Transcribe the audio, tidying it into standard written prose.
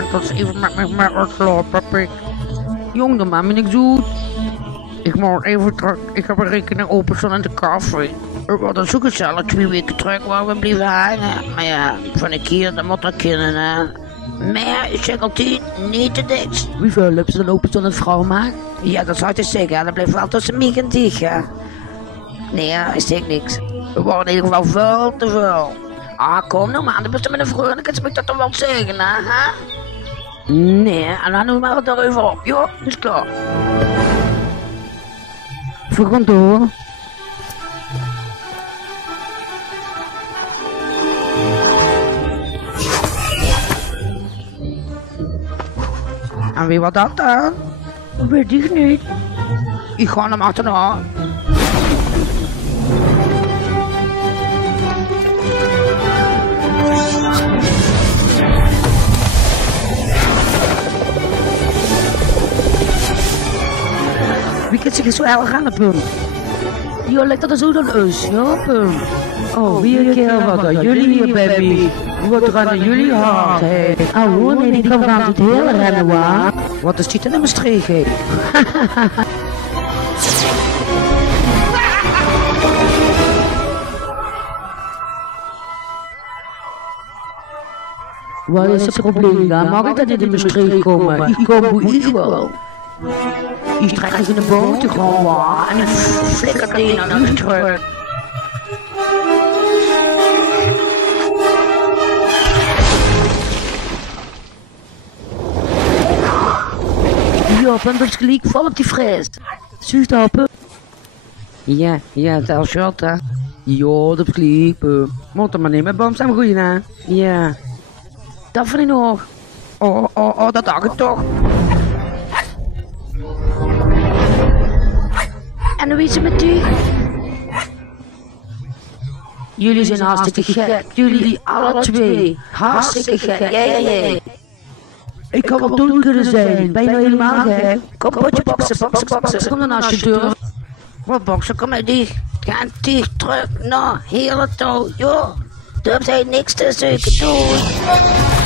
bent, dat ze even met me mee uitlopen, pik. Jong, dan maak me niks doet. Ik moet even terug. Ik heb een rekening openstaan in de café. Het was dan zo gezellig 2 weken terug waar we blijven hangen. Maar ja, van een keer, dat moet dat kunnen, hè. Maar ik zeg altijd, niet te dicht. Hoeveel hebben ze dan openstaan als vrouw maakt? Ja, dat zou ik dus zeggen. Dat blijft wel tussen mij en dich, hè. Nee, ik zeg niks. We waren in ieder geval veel te veel. Ah, kom nou maar, dan ben je met een vrolijkheid, moet ik dat toch wel zeggen, hè? Nee, en dan doen we het er even op. Jo, is klaar. Voor door. En wie was dat dan? Weet ik niet. Ik ga hem achterna. Wie kan zich zo erg aan de punt? Jo, lijkt dat er zo dan is, ja, punt. Oh, wie een keer wat dan jullie hier, baby. Wat rennen jullie hard, hé. Oh, nee, die kan gaan het hele rennen, waar. Wat is dit in mijn streek, hé? Wat is het probleem dan? Mag ik dat niet in mijn streek komen? Ik kom hoe ik wil. Ik trek even de boot gewoon waar en ik flikker die naar u terug. Ja, en dat gelijk vol op die fris. Zuurstappen. Ja, dat is shot, hè. Ja, dat gelijk. Moet er maar niet met bom zijn goeie, hè. Ja. Dat vind ik nog. Oh, dat dacht ik toch. En hoe is het met u? Jullie zijn hartstikke gek. Jullie alle twee. Hartstikke gek. Ja. Ik kan wel doen kunnen zijn. Ben je nou helemaal gek? Kom, potje boksen. Kom dan als je durft. Wat boksen? Kom maar dicht. Ga dicht terug. Nou, hele touw. Joh. Durf jij niks te zoeken doen.